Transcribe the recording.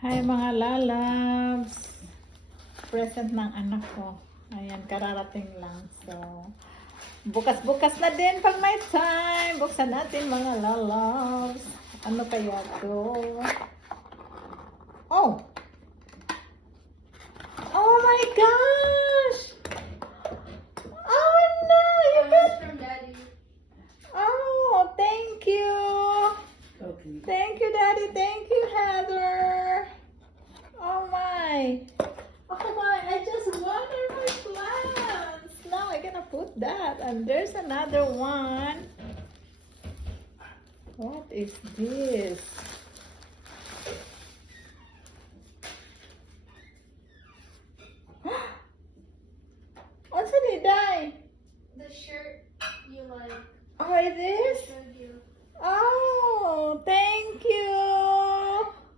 Hi mga lalabs! Present ng anak ko. Ayan, kararating lang. So, bukas-bukas na din pag may time. Buksan natin mga lalabs. Ano kaya to? Oh! Oh my gosh! Oh no! You got... from Daddy. Oh, thank you! Okay. Thank you, Daddy. Thank you, Heather. Oh my. Oh my, I just watered my plants. Now I'm gonna put that. And there's another one. What is this?